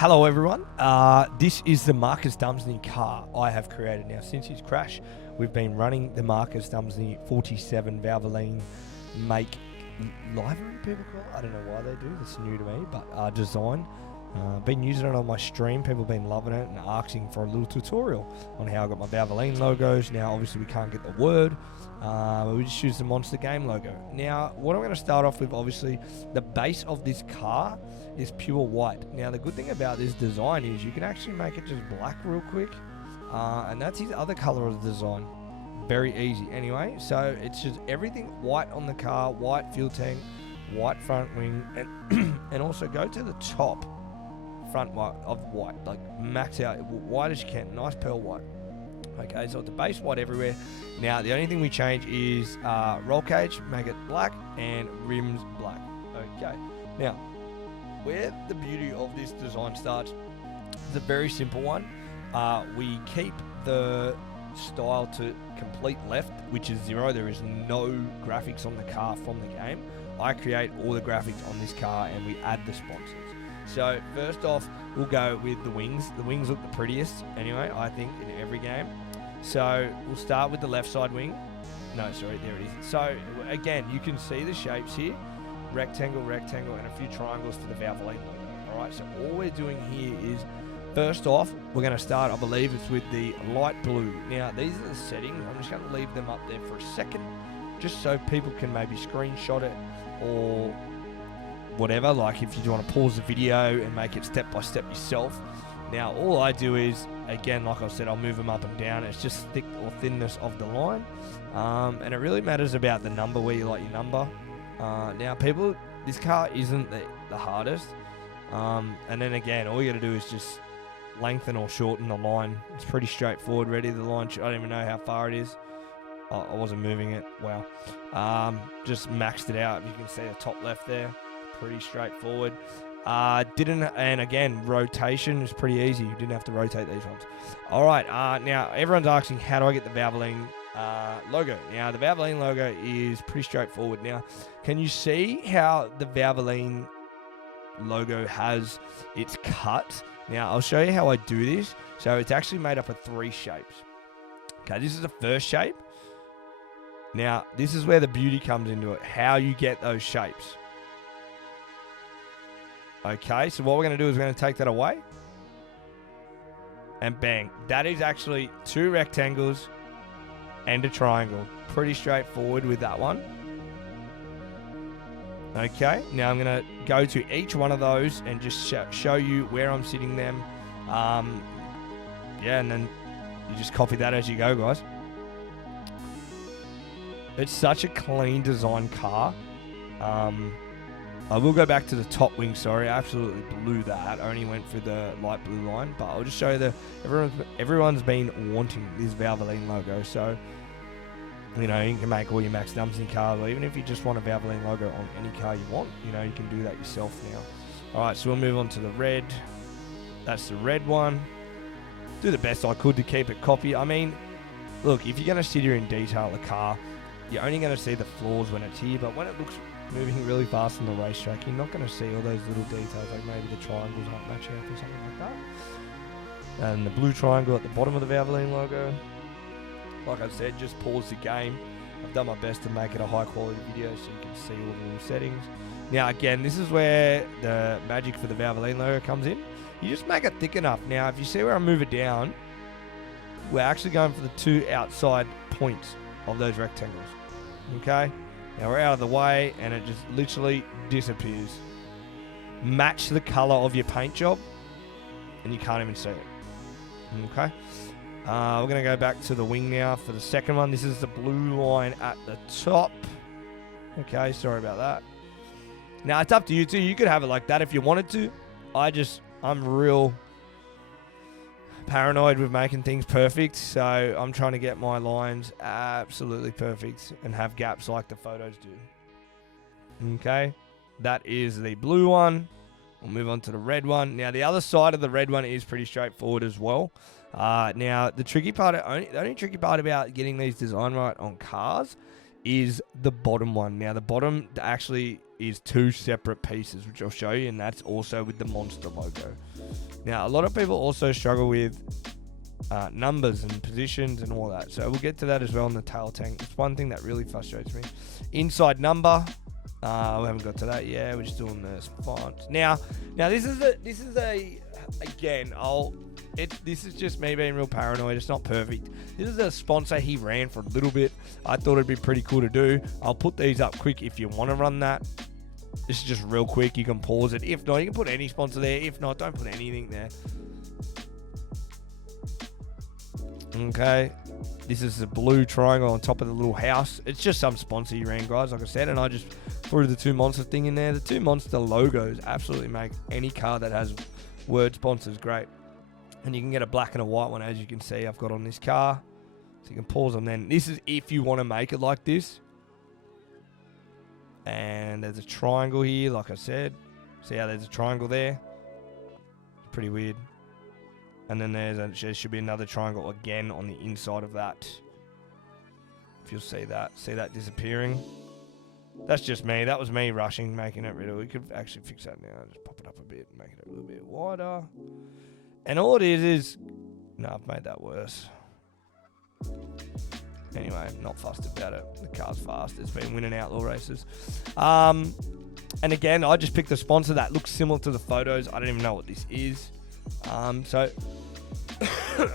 Hello everyone, this is the Marcus Dumesny car I have created. Now since his crash, we've been running the Marcus Dumesny 47 Valvoline make livery, people call it. I don't know why they do, that's new to me, but design. Been using it on my stream, people have been loving it and asking for a little tutorial on how I got my Valvoline logos. Now obviously we can't get the word, we just use the Monster Game logo. Now what I'm going to start off with, obviously the base of this car is pure white. Now the good thing about this design is you can actually make it just black real quick, and that's his other color of the design. Very easy. Anyway, so it's just everything white on the car, white fuel tank, white front wing, and and also go to the top front white of white, like max out white as you can, nice pearl white. Okay, so it's the base white everywhere. Now the only thing we change is roll cage, make it black, and rims black. Okay, now where the beauty of this design starts is a very simple one. We keep the style to complete left, which is 0. There is no graphics on the car from the game. I create all the graphics on this car and we add the sponsors. So first off, we'll go with the wings. The wings look the prettiest anyway, I think, in every game. So we'll start with the left side wing. No, sorry, there it is. So again, you can see the shapes here. Rectangle, rectangle, and a few triangles for the Valvoline logo. Alright, so all we're doing here is, first off, we're going to start, I believe it's with the light blue. Now, these are the settings. I'm just going to leave them up there for a second, just so people can maybe screenshot it or whatever, like if you want to pause the video and make it step by step yourself. Now all I do is, again, like I said, I'll move them up and down. It's just thick or thinness of the line, and it really matters about the number, where you like your number. Now people, this car isn't the hardest, and then again, all you got to do is just lengthen or shorten the line. It's pretty straightforward. Ready, the line, I don't even know how far it is. I wasn't moving it. Wow. Just maxed it out. You can see the top left there. Pretty straightforward. And again, rotation is pretty easy. You didn't have to rotate these ones. All right. Now everyone's asking, how do I get the Valvoline logo? Now the Valvoline logo is pretty straightforward. Now, can you see how the Valvoline logo has its cut? Now I'll show you how I do this. So it's actually made up of 3 shapes. Okay, this is the first shape. Now this is where the beauty comes into it, how you get those shapes. Okay, so what we're going to do is we're going to take that away. And bang. That is actually 2 rectangles and a triangle. Pretty straightforward with that one. Okay, now I'm going to go to each one of those and just show you where I'm sitting them. Yeah, and then you just copy that as you go, guys. It's such a clean design car. I will go back to the top wing, sorry. I absolutely blew that. I only went for the light blue line, but I'll just show you everyone's been wanting this Valvoline logo. So, you know, you can make all your Max Dumesny cars, or even if you just want a Valvoline logo on any car you want, you know, you can do that yourself now. All right, so we'll move on to the red. That's the red one. Do the best I could to keep it copy. I mean, look, if you're going to sit here and detail the car, you're only going to see the flaws when it's here, but when it looks moving really fast on the racetrack, you're not going to see all those little details, like maybe the triangles aren't matching up or something like that. And the blue triangle at the bottom of the Valvoline logo. Like I said, just pause the game. I've done my best to make it a high quality video so you can see all the little settings. Now again, this is where the magic for the Valvoline logo comes in. You just make it thick enough. Now if you see where I move it down, we're actually going for the 2 outside points of those rectangles. Okay? Now we're out of the way and it just literally disappears. Match the color of your paint job and you can't even see it. Okay. We're going to go back to the wing now for the second one. This is the blue line at the top. Okay, sorry about that. Now it's up to you too. You could have it like that if you wanted to. I'm real paranoid with making things perfect, so I'm trying to get my lines absolutely perfect and have gaps like the photos do. Okay, that is the blue one. We'll move on to the red one. Now the other side of the red one is pretty straightforward as well. Now the only tricky part about getting these design right on cars is the bottom one. Now, the bottom actually is 2 separate pieces, which I'll show you, and that's also with the monster logo. Now, a lot of people also struggle with numbers and positions and all that, so we'll get to that as well in the tail tank. It's one thing that really frustrates me. Inside number, we haven't got to that yet. We're just doing this font. Now this is a again, this is just me being real paranoid. It's not perfect. This is a sponsor he ran for a little bit. I thought it'd be pretty cool to do. I'll put these up quick if you want to run that. This is just real quick. You can pause it. If not, you can put any sponsor there. If not, don't put anything there. Okay. This is the blue triangle on top of the little house. It's just some sponsor he ran, guys, like I said. And I just threw the 2 monster thing in there. The 2 monster logos absolutely make any car that has word sponsors great. And you can get a black and a white one, as you can see I've got on this car. So you can pause them then. This is if you want to make it like this. And there's a triangle here, like I said. See how there's a triangle there? It's pretty weird. And then there should be another triangle again on the inside of that. If you'll see that. See that disappearing? That's just me. That was me rushing, making it really. We could actually fix that now. Just pop it up a bit, make it a little bit wider. And all it is... No, I've made that worse. Anyway, not fussed about it. The car's fast. It's been winning outlaw races. And again, I just picked a sponsor that looks similar to the photos. I don't even know what this is. So,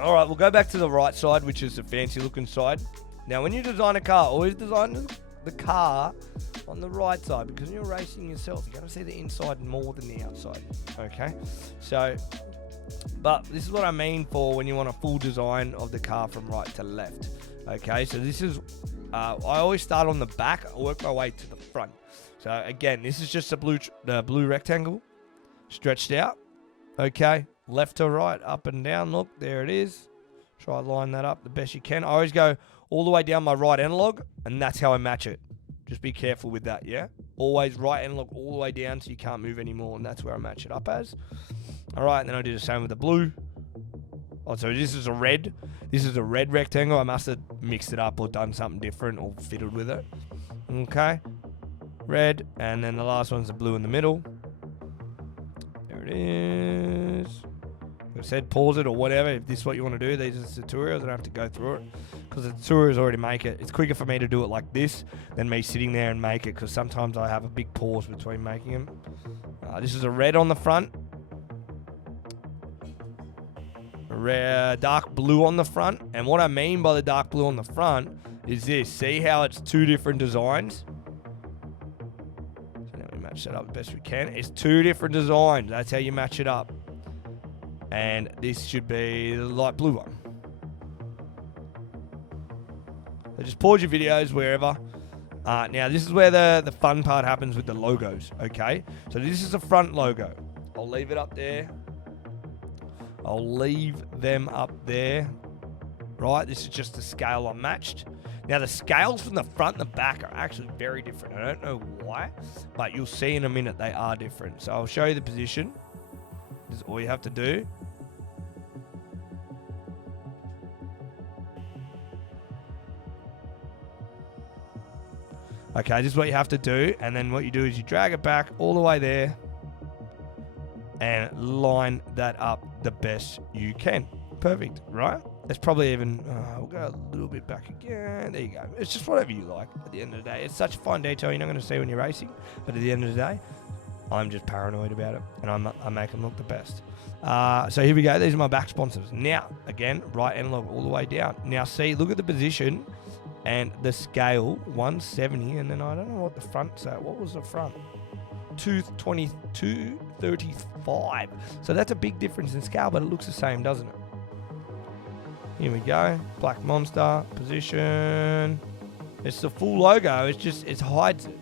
all right, we'll go back to the right side, which is the fancy looking side. Now, when you design a car, always design the car on the right side, because when you're racing yourself, you're going to see the inside more than the outside. Okay, so... But this is what I mean for when you want a full design of the car from right to left. Okay, so this is, I always start on the back, I work my way to the front. So again, this is just the blue rectangle, stretched out. Okay, left to right, up and down, look, there it is. Try to line that up the best you can. I always go all the way down my right analog, and that's how I match it. Just be careful with that, yeah? Always right analog all the way down so you can't move anymore, and that's where I match it up as. All right, and then I do the same with the blue. Oh, so this is a red. This is a red rectangle. I must have mixed it up or done something different or fiddled with it. Okay. Red, and then the last one's the blue in the middle. There it is. Like I said, pause it or whatever. If this is what you want to do, these are the tutorials. I don't have to go through it because the tutorials already make it. It's quicker for me to do it like this than me sitting there and make it, because sometimes I have a big pause between making them. This is a red on the front. Dark blue on the front. And what I mean by the dark blue on the front is this. See how it's 2 different designs? So now we match that up the best we can. It's 2 different designs. That's how you match it up. And this should be the light blue one. So just pause your videos wherever. Now this is where the fun part happens with the logos. Okay, so this is the front logo. I'll leave it up there. I'll leave them up there. Right, this is just the scale I matched. Now the scales from the front and the back are actually very different. I don't know why, but you'll see in a minute they are different. So I'll show you the position. This is all you have to do. Okay, this is what you have to do. And then what you do is you drag it back all the way there and line that up the best you can. Perfect, right? It's probably even, we'll go a little bit back again. There you go. It's just whatever you like at the end of the day. It's such a fine detail you're not going to see when you're racing. But at the end of the day, I'm just paranoid about it. And I make them look the best. So here we go. These are my back sponsors. Now, again, right analog all the way down. Now, see, look at the position and the scale, 170. And then I don't know what the front said. What was the front? 235. So that's a big difference in scale, but it looks the same, doesn't it? Here we go. Black monster position. It's the full logo. It's just, it hides it.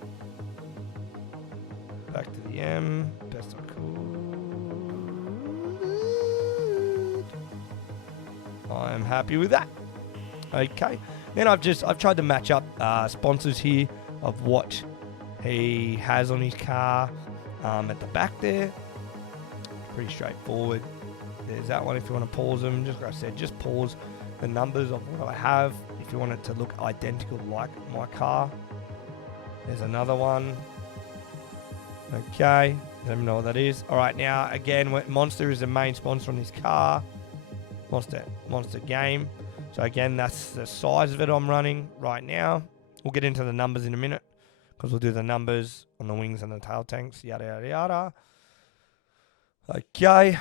Back to the M. Best I could. I'm happy with that. Okay. Then I've tried to match up sponsors here of what he has on his car at the back there. Pretty straightforward. There's that one if you want to pause them. Just like I said, just pause the numbers of what I have. If if you want it to look identical like my car. There's another one. Okay, let me know what that is. All right, now again, Monster is the main sponsor on this car. Monster game. So again, that's the size of it I'm running right now. We'll get into the numbers in a minute because we'll do the numbers on the wings and the tail tanks, yada, yada, yada. Okay,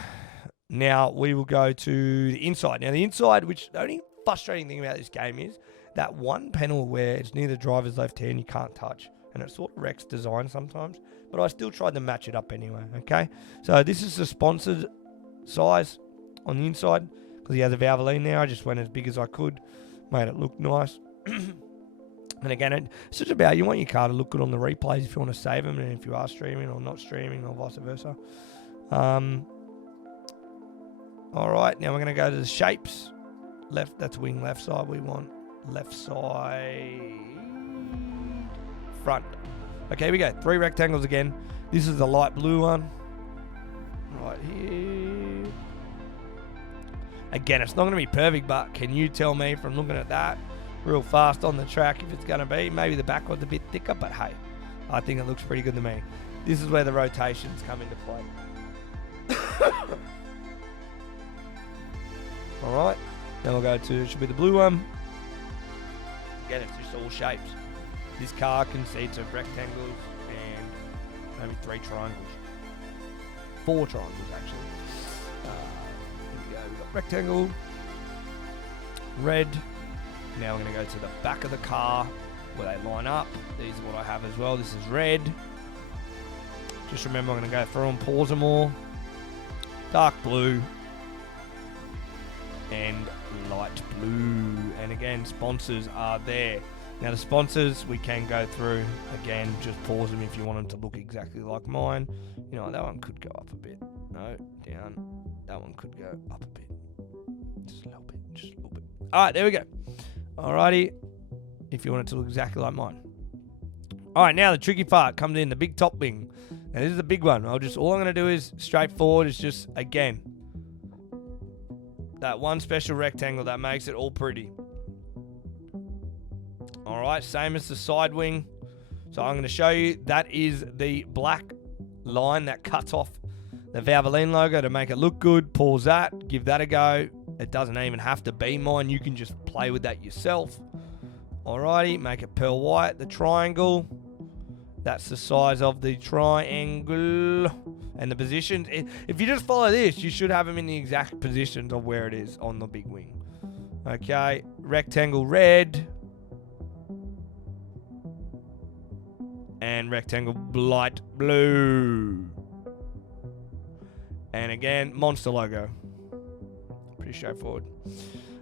now we will go to the inside. Now the inside, which the only frustrating thing about this game is that one panel where it's near the driver's left hand you can't touch. And it sort of wrecks design sometimes. But I still tried to match it up anyway, okay? So this is the sponsored size on the inside. Because he has a Valvoline there. I just went as big as I could. Made it look nice. And again, it's just about you want your car to look good on the replays if you want to save them. And if you are streaming or not streaming or vice versa. Alright, now we're going to go to the shapes. Left, that's wing left side we want. Left side... front. Okay, here we go. 3 rectangles again. This is the light blue one. Right here. Again, it's not going to be perfect, but can you tell me from looking at that real fast on the track if it's going to be? Maybe the back one's a bit thicker, but hey, I think it looks pretty good to me. This is where the rotations come into play. Alright, then we'll go to, should be the blue one. Again, it's just all shapes. This car consists of rectangles and maybe 3 triangles. 4 triangles, actually. Here we go. We've got rectangle, red. Now we're going to go to the back of the car where they line up. These are what I have as well. This is red. Just remember, I'm going to go through and pause them all. Dark blue. And light blue. And again, sponsors are there. Now the sponsors, we can go through, again, just pause them if you want them to look exactly like mine. You know, that one could go up a bit. No, down. That one could go up a bit. Just a little bit, just a little bit. All right, there we go. Alrighty, if you want it to look exactly like mine. All right, now the tricky part comes in, the big top wing. Now this is the big one. All I'm going to do is straightforward, is just, again, that one special rectangle that makes it all pretty. Alright, same as the side wing. So I'm going to show you, that is the black line that cuts off the Valvoline logo to make it look good. Pause that, give that a go. It doesn't even have to be mine. You can just play with that yourself. Alrighty, make it pearl white. The triangle, that's the size of the triangle. And the positions, if you just follow this, you should have them in the exact positions of where it is on the big wing. Okay, rectangle red. And rectangle light blue. And again, monster logo. Pretty straightforward.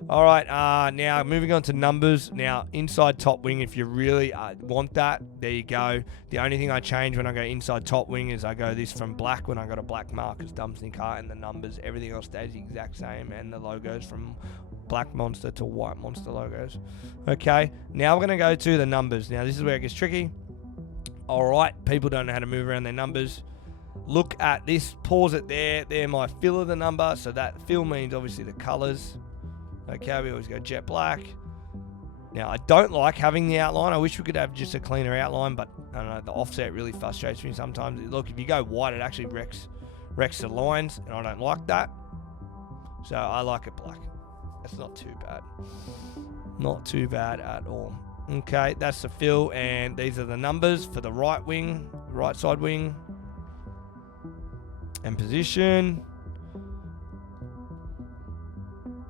Alright, now moving on to numbers. Now, inside top wing, if you really want that, there you go. The only thing I change when I go inside top wing is I go this from black when I got a black Marcus Dumesny car, and the numbers, everything else stays the exact same, and the logos from black monster to white monster logos. Okay, now we're going to go to the numbers. Now, this is where it gets tricky. Alright, people don't know how to move around their numbers. Look at this, pause it there. They're my fill of the number. So that fill means obviously the colors. Okay, we always go jet black. Now, I don't like having the outline. I wish we could have just a cleaner outline, but I don't know, the offset really frustrates me sometimes. Look, if you go white, it actually wrecks the lines, and I don't like that. So I like it black. It's not too bad. Not too bad at all. Okay, that's the fill, and these are the numbers for the right wing, right side wing, and position.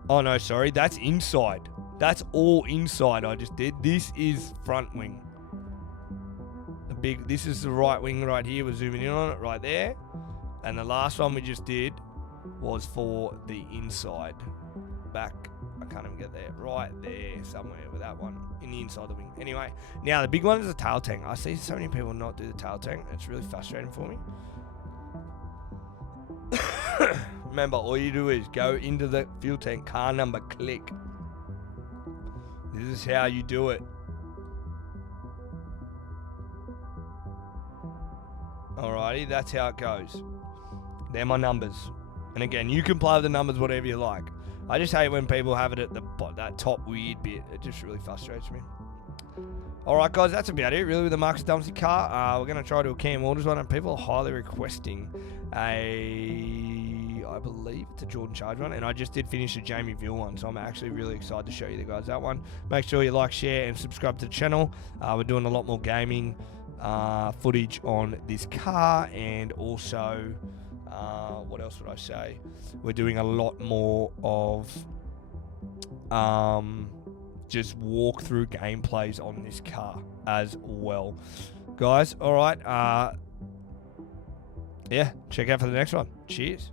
Oh no, sorry, that's inside. That's all inside I just did. This is front wing. This is the right wing right here. We're zooming in on it right there. And the last one we just did was for the inside. Back, I can't even get there. Right there somewhere with that one in the inside of the wing. Anyway, now the big one is the tail tank. I see so many people not do the tail tank. It's really frustrating for me. Remember, all you do is go into the fuel tank, car number, click. This is how you do it. Alrighty, that's how it goes. They're my numbers. And again, you can play with the numbers whatever you like. I just hate when people have it at that top weird bit. It just really frustrates me. Alright guys, that's about it really with the Marcus Dumesny car. We're going to try to do a Cam Waters one, and people are highly requesting I believe it's a Jordan Charge one, and I just did finish a Jamie Veal one, so I'm actually really excited to show you guys that one. Make sure you like, share, and subscribe to the channel. We're doing a lot more gaming footage on this car, and also what else would I say? We're doing a lot more of just walkthrough gameplays on this car as well, guys. All right, yeah, check out for the next one. Cheers.